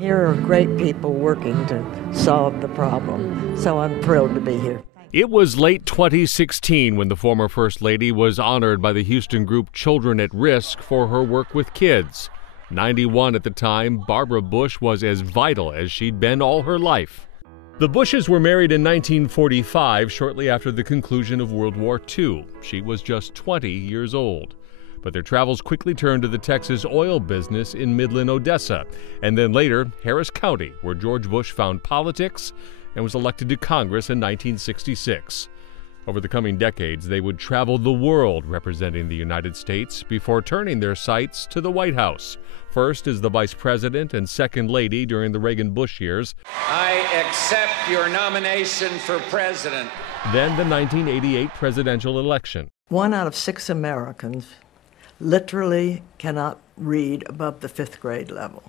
Here are great people working to solve the problem, so I'm thrilled to be here. It was late 2016 when the former First Lady was honored by the Houston group Children at Risk for her work with kids. 91 at the time, Barbara Bush was as vital as she'd been all her life. The Bushes were married in 1945, shortly after the conclusion of World War II. She was just 20 years old. But their travels quickly turned to the Texas oil business in Midland, Odessa, and then later Harris County, where George Bush found politics and was elected to Congress in 1966. Over the coming decades, they would travel the world representing the United States before turning their sights to the White House, first as the Vice President and Second Lady during the Reagan-Bush years. I accept your nomination for president. Then the 1988 presidential election. 1 out of 6 Americans literally cannot read above the 5th grade level.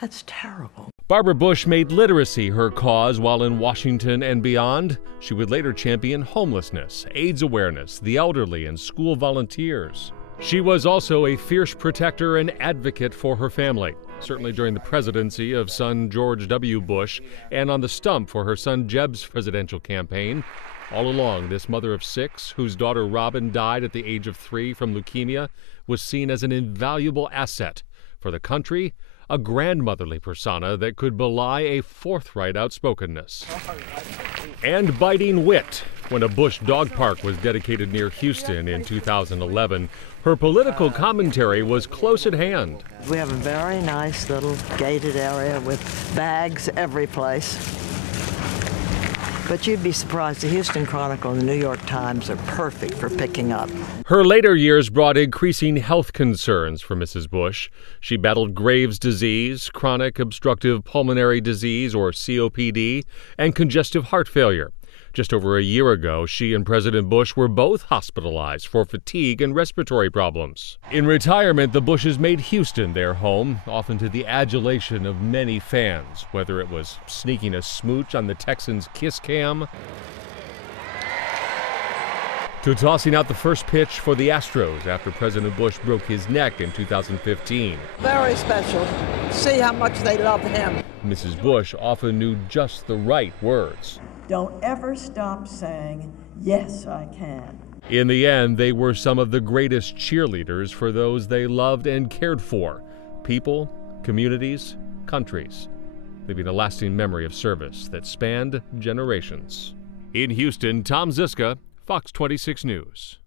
That's terrible. Barbara Bush made literacy her cause while in Washington and beyond. She would later champion homelessness, AIDS awareness, the elderly, and school volunteers. She was also a fierce protector and advocate for her family, certainly during the presidency of son George W. Bush and on the stump for her son Jeb's presidential campaign. All along, this mother of 6, whose daughter Robin died at the age of 3 from leukemia, was seen as an invaluable asset for the country, a grandmotherly persona that could belie a forthright outspokenness. And biting wit. When a Bush dog park was dedicated near Houston in 2011, her political commentary was close at hand. We have a very nice little gated area with bags every place. But you'd be surprised, the Houston Chronicle and the New York Times are perfect for picking up. Her later years brought increasing health concerns for Mrs. Bush. She battled Graves' disease, chronic obstructive pulmonary disease, or COPD, and congestive heart failure. Just over a year ago, she and President Bush were both hospitalized for fatigue and respiratory problems. In retirement, the Bushes made Houston their home, often to the adulation of many fans, whether it was sneaking a smooch on the Texans' kiss cam, to tossing out the first pitch for the Astros after President Bush broke his neck in 2015. Very special. See how much they love him. Mrs. Bush often knew just the right words. Don't ever stop saying, yes, I can. In the end, they were some of the greatest cheerleaders for those they loved and cared for, people, communities, countries, leaving a lasting memory of service that spanned generations. In Houston, Tom Zizka, Fox 26 News.